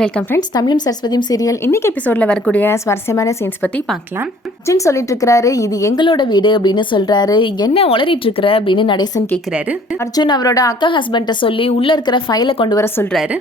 Welcome friends. தமிழும் சரஸ்வதியும் serial இன்னைக்கு எபிசோடில் வரக்கூடிய சுவாரஸ்யமான சீன்ஸ் பற்றி பார்க்கலாம். அர்ஜுன் சொல்லிட்டு இருக்கிறாரு, இது எங்களோட வீடு அப்படின்னு சொல்றாரு. என்ன உளறிட்டு இருக்கிற அப்படின்னு நடேசன் கேட்கிறாரு. அர்ஜுன் அவரோட அக்கா ஹஸ்பண்ட சொல்லி உள்ள இருக்கிற ஃபைலை கொண்டு வர சொல்றாரு.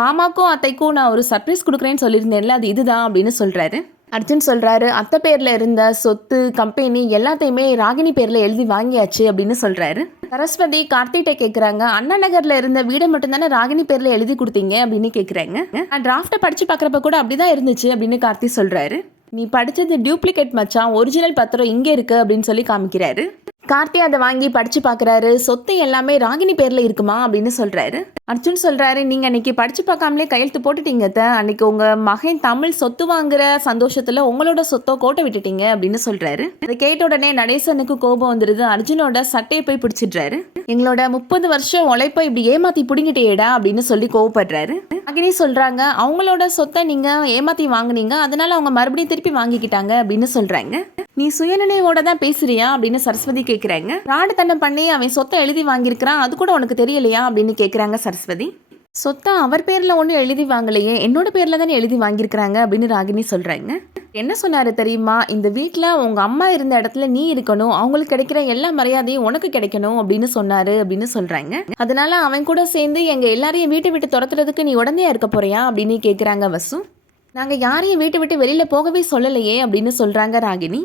மாமாக்கும் அத்தைக்கும் நான் ஒரு சர்ப்ரைஸ் கொடுக்குறேன்னு சொல்லியிருந்தேன்ல, அது இதுதான் அப்படின்னு சொல்றாரு. அர்ஜுன் சொல்றாரு, அத்தை பேர்ல இருந்த சொத்து கம்பெனி எல்லாத்தையுமே ராகினி பேர்ல எழுதி வாங்கியாச்சு அப்படின்னு சொல்றாரு. சரஸ்வதி கார்த்திகிட்ட கேட்குறாங்க, அண்ணா நகர்ல இருந்த வீடை மட்டும் தானே ராகினி பேர்ல எழுதி கொடுத்தீங்க அப்படின்னு கேட்குறாங்க. நான் டிராஃப்டை படிச்சு பார்க்குறப்ப கூட அப்படிதான் இருந்துச்சு அப்படின்னு கார்த்தி சொல்றாரு. நீ படிச்சது டியூப்ளிகேட் மச்சான், ஒரிஜினல் பத்திரம் இங்கே இருக்கு அப்படின்னு சொல்லி காமிக்கிறாரு. கார்த்தி அதை வாங்கி படிச்சு பார்க்குறாரு. சொத்து எல்லாமே ராகினி பேர்ல இருக்குமா அப்படின்னு சொல்றாரு. அர்ஜுன் சொல்றாரு, நீங்க அன்னைக்கு படிச்சு பார்க்காமலே கையெழுத்து போட்டுட்டீங்க. அன்னைக்கு உங்க மகன் தமிழ் சொத்து வாங்குற சந்தோஷத்துல உங்களோட சொத்தை கோட்டை விட்டுட்டீங்க அப்படின்னு சொல்றாரு. அதை கேட்ட உடனே நடேசனுக்கு கோபம் வந்துருது. அர்ஜுனோட சட்டையை போய் பிடிச்சிடுறாரு. எங்களோட 30 வருஷம் உழைப்ப இப்படி ஏமாத்தி பிடிங்கிட்டேடா அப்படின்னு சொல்லி கோவப்படுறாரு. ராகினி சொல்றாங்க, அவங்களோட சொத்தை நீங்க ஏமாத்தி வாங்குனீங்க, அதனால அவங்க மறுபடியும் திருப்பி வாங்கிக்கிட்டாங்க அப்படின்னு சொல்றாங்க. நீ சுயநினைவோட தான் பேசுறியா அப்படின்னு சரஸ்வதி கேட்குறாங்க. ராடு தன்னம் பண்ணி அவன் சொத்தை எழுதி வாங்கியிருக்கிறான், அது கூட உனக்கு தெரியலையா அப்படின்னு கேட்குறாங்க சரஸ்வதி. சொத்தை அவர் பேரில் ஒன்றும் எழுதி வாங்கலையே, என்னோட பேரில் தானே எழுதி வாங்கியிருக்கிறாங்க அப்படின்னு ராகினி சொல்கிறாங்க. என்ன சொன்னார் தெரியுமா, இந்த வீட்டில் உங்கள் அம்மா இருந்த இடத்துல நீ இருக்கணும், அவங்களுக்கு கிடைக்கிற எல்லா மரியாதையும் உனக்கு கிடைக்கணும் அப்படின்னு சொன்னார் அப்படின்னு சொல்கிறாங்க. அதனால அவன் கூட சேர்ந்து எங்கள் எல்லாரையும் வீட்டை விட்டு துரத்துறதுக்கு நீ உடனே இருக்க போறியா அப்படின்னு கேட்குறாங்க வசு. நாங்கள் யாரையும் வீட்டை விட்டு வெளியில் போகவே சொல்லலையே அப்படின்னு சொல்கிறாங்க ராகினி.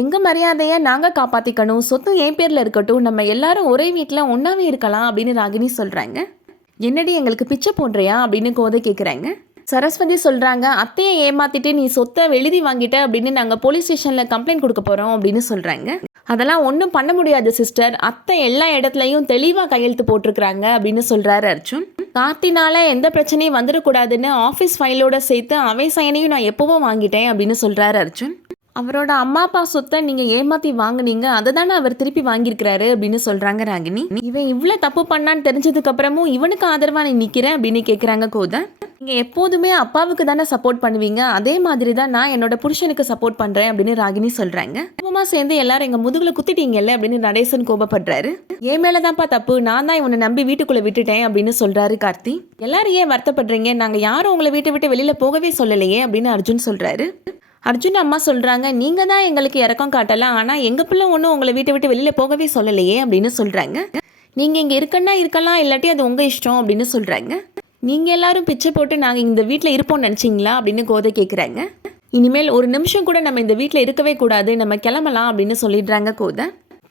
எங்க மரியாதையை நாங்க காப்பாத்திக்கணும், சொத்து என் பேர்ல இருக்கட்டும், நம்ம எல்லாரும் ஒரே வீட்டில் ஒன்னாவே இருக்கலாம் அப்படின்னு ராகினி சொல்றாங்க. என்னடி எங்களுக்கு பிச்சை போடுறியா அப்படின்னு கோதை கேட்குறாங்க. சரஸ்வதி சொல்றாங்க, அத்தையை ஏமாத்திட்டு நீ சொத்தை எழுதி வாங்கிட்ட அப்படின்னு நாங்கள் போலீஸ் ஸ்டேஷன்ல கம்ப்ளைண்ட் கொடுக்க போறோம் அப்படின்னு சொல்றாங்க. அதெல்லாம் ஒன்றும் பண்ண முடியாது சிஸ்டர், அத்தை எல்லா இடத்துலையும் தெளிவாக கையெழுத்து போட்டிருக்கிறாங்க அப்படின்னு சொல்றாரு அர்ஜுன். கார்த்தினால எந்த பிரச்சனையும் வந்துடக்கூடாதுன்னு ஆஃபீஸ் ஃபைலோட சேர்த்து அவை சைனையும் நான் எப்பவும் வாங்கிட்டேன் அப்படின்னு சொல்றாரு அர்ஜுன். அவரோட அம்மா அப்பா சொத்தை நீங்க ஏமாத்தி வாங்குனீங்க, அதை தானே அவர் திருப்பி வாங்கியிருக்கிறாரு அப்படின்னு சொல்றாங்க ராகினி. இவன் இவ்வளவு தப்பு பண்ணான்னு தெரிஞ்சதுக்கு அப்புறமும் இவனுக்கு ஆதரவா நீ நிக்கிறேன் அப்படின்னு கேட்குறாங்க கோதை. நீங்க எப்போதுமே அப்பாவுக்கு தானே சப்போர்ட் பண்ணுவீங்க, அதே மாதிரி தான் நான் என்னோட புருஷனுக்கு சப்போர்ட் பண்றேன் அப்படின்னு ராகினி சொல்றாங்க. கோபமா சேர்ந்து எல்லாரும் எங்க முதுகுல குத்திட்டீங்கல்ல அப்படின்னு நடேசன் கோபப்படுறாரு. என் மேலதான்ப்பா தப்பு, நான் தான் இவனை நம்பி வீட்டுக்குள்ள விட்டுட்டேன் அப்படின்னு சொல்றாரு கார்த்தி. எல்லாரும் ஏன் வருத்தப்படுறீங்க, நாங்க யாரும் உங்களை வீட்டை விட்டு வெளியில போகவே சொல்லலையே அப்படின்னு அர்ஜுன் சொல்றாரு. அர்ஜுன் அம்மா சொல்கிறாங்க, நீங்கள் தான் எங்களுக்கு இறக்கம் காட்டலாம், ஆனால் எங்கள் பிள்ளை ஒன்றும் உங்களை வீட்டை விட்டு வெளியில் போகவே சொல்லலையே அப்படின்னு சொல்கிறாங்க. நீங்கள் இங்கே இருக்கன்னா இருக்கலாம், இல்லாட்டி அது உங்கள் இஷ்டம் அப்படின்னு சொல்கிறாங்க. நீங்கள் எல்லாரும் பிச்சை போட்டு நாங்கள் இந்த வீட்டில் இருப்போம்னு நினச்சிங்களா அப்படின்னு கோதை கேட்குறாங்க. இனிமேல் ஒரு நிமிஷம் கூட நம்ம இந்த வீட்டில் இருக்கவே கூடாது, நம்ம கிளம்பலாம் அப்படின்னு சொல்லிடுறாங்க கோதை.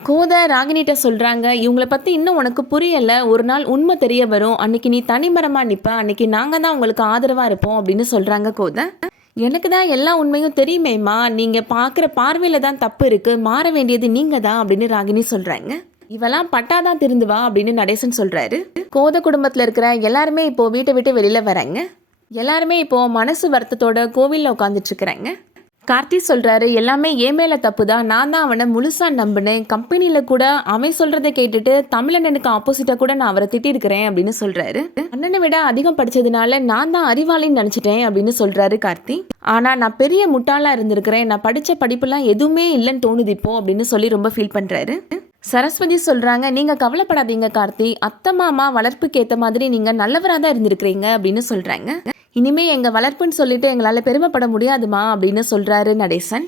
கோதை ராகினிட்ட சொல்கிறாங்க, இவங்களை பற்றி இன்னும் உனக்கு புரியலை, ஒரு நாள் உண்மை தெரிய வரும், அன்னைக்கு நீ தனிமரமாக நிற்ப, அன்னைக்கு நாங்கள் தான் உங்களுக்கு ஆதரவாக இருப்போம் அப்படின்னு சொல்கிறாங்க கோதை. எனக்கு தான் எல்லா உண்மையும் தெரியுமேம்மா, நீங்கள் பார்க்குற பார்வையில் தான் தப்பு இருக்குது, மாற வேண்டியது நீங்கள் தான் அப்படின்னு ராகினி சொல்கிறாங்க. இவெல்லாம் பட்டாதான் திருந்துவா அப்படின்னு நடேசன் சொல்கிறாரு. கோதை குடும்பத்தில் இருக்கிற எல்லாருமே இப்போது வீட்டை விட்டு வெளியில் வராங்க. எல்லாருமே இப்போது மனசு வருத்தத்தோட கோவிலில் உட்காந்துட்ருக்குறாங்க. கார்த்தி சொல்கிறாரு, எல்லாமே ஏன் மேலே தப்பு தான், நான் தான் அவனை முழுசாக நம்பினேன், கம்பெனியில் கூட அவன் சொல்கிறத கேட்டுட்டு தமிழண்ணனுக்கு ஆப்போசிட்டாக கூட நான் அவரை திட்டிருக்கிறேன் அப்படின்னு சொல்கிறாரு. அண்ணனை விட அதிகம் படித்ததுனால நான் தான் அறிவாளின்னு நினச்சிட்டேன் அப்படின்னு சொல்கிறாரு கார்த்தி. ஆனால் நான் பெரிய முட்டாளாக இருந்திருக்கிறேன், நான் படித்த படிப்புலாம் எதுவுமே இல்லைன்னு தோணுது இப்போ அப்படின்னு சொல்லி ரொம்ப ஃபீல் பண்ணுறாரு. சரஸ்வதி சொல்கிறாங்க, நீங்கள் கவலைப்படாதீங்க கார்த்தி, அத்தை மாமா வளர்ப்புக்கு ஏற்ற மாதிரி நீங்கள் நல்லவராக தான் இருந்திருக்கிறீங்க அப்படின்னு சொல்கிறாங்க. இனிமே எங்கள் வளர்ப்புன்னு சொல்லிட்டு எங்களால் பெருமைப்பட முடியாதுமா அப்படின்னு சொல்கிறாரு நடேசன்.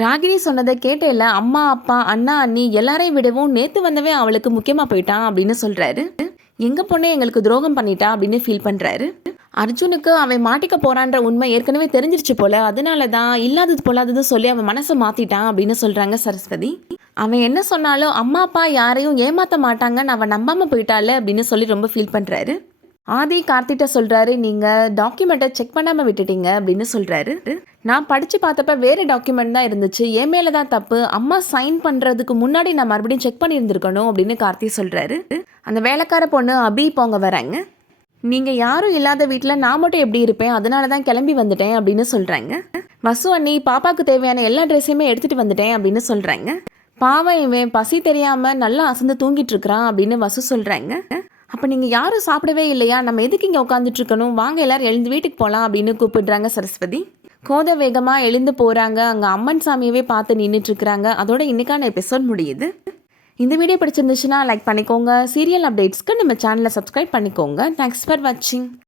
ராகினி சொன்னதை கேட்டேல, அம்மா அப்பா அண்ணா அண்ணி எல்லாரையும் விடவும் நேற்று வந்தவே அவளுக்கு முக்கியமாக போயிட்டான் அப்படின்னு சொல்கிறாரு. எங்கள் பொண்ணே எங்களுக்கு துரோகம் பண்ணிட்டா அப்படின்னு ஃபீல் பண்ணுறாரு. அர்ஜுனுக்கு அவன் மாட்டிக்க போகிறான்ற உண்மை ஏற்கனவே தெரிஞ்சிருச்சு போல, அதனால தான் இல்லாதது போலாதது சொல்லி அவன் மனசை மாற்றிட்டான் அப்படின்னு சொல்கிறாங்க சரஸ்வதி. அவன் என்ன சொன்னாலும் அம்மா அப்பா யாரையும் ஏமாற்ற மாட்டாங்கன்னு அவன் நம்பாமல் போயிட்டால அப்படின்னு சொல்லி ரொம்ப ஃபீல் பண்ணுறாரு. ஆதி கார்த்திட்ட சொல்கிறாரு, நீங்கள் டாக்குமெண்ட்டை செக் பண்ணாமல் விட்டுட்டீங்க அப்படின்னு சொல்கிறாரு. நான் படித்து பார்த்தப்ப வேறு டாக்குமெண்ட் தான் இருந்துச்சு, என் மேலே தான் தப்பு, அம்மா சைன் பண்ணுறதுக்கு முன்னாடி நான் மறுபடியும் செக் பண்ணியிருந்துருக்கணும் அப்படின்னு கார்த்தி சொல்கிறாரு. அந்த வேலைக்கார பொண்ணு அபி இப்போ அவங்க வராங்க. நீங்கள் யாரும் இல்லாத வீட்டில் நான் மட்டும் எப்படி இருப்பேன், அதனால தான் கிளம்பி வந்துட்டேன் அப்படின்னு சொல்கிறாங்க. வசு அண்ணி பாப்பாவுக்கு தேவையான எல்லா ட்ரெஸ்ஸையுமே எடுத்துகிட்டு வந்துட்டேன் அப்படின்னு சொல்கிறாங்க. பாவம் இவன் பசி தெரியாமல் நல்லா அசந்து தூங்கிட்டு இருக்கிறான் அப்படின்னு வசு சொல்கிறாங்க. அப்போ நீங்கள் யாரும் சாப்பிடவே இல்லையா, நம்ம எதுக்கு இங்கே உட்காந்துட்டு இருக்கணும், வாங்க எல்லாரும் எழுந்து வீட்டுக்கு போகலாம் அப்படின்னு கூப்பிடுறாங்க சரஸ்வதி. கோதை வேகமாக எழுந்து போகிறாங்க. அங்கே அம்மன் சாமியவே பார்த்து நின்றுட்டுருக்குறாங்க. அதோட இன்னைக்கான எபிசோட் முடியுது. இந்த வீடியோ பிடிச்சிருந்துச்சுன்னா லைக் பண்ணிக்கோங்க. சீரியல் அப்டேட்ஸ்க்கு நம்ம சேனலை சப்ஸ்கிரைப் பண்ணிக்கோங்க. தேங்க்ஸ் ஃபார் வாட்சிங்.